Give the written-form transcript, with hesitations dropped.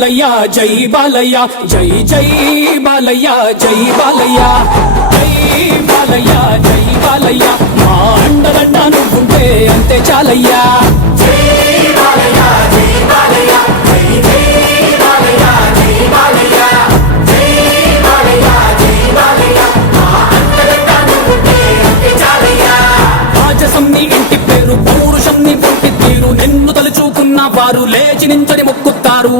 బాలయ్య జై బాలయ్య జై జై బాలయ్య జై బాలయ్య జై బాలయ్య జై బాలయ్య మా అండదండ నువ్వుంటే అంతే చాలయ్యా జై బాలయ్య జై బాలయ్య జై జై బాలయ్య జై బాలయ్య జై బాలయ్య జై బాలయ్య మా అండదండ నువ్వుంటే అంతే చాలయ్యా రాజసం నీ ఇంటి పేరు పౌరుషం నీ పొట్టి తీరు నిన్ను తలుచుకున్న వారు లేచి నించని మొక్కుతారు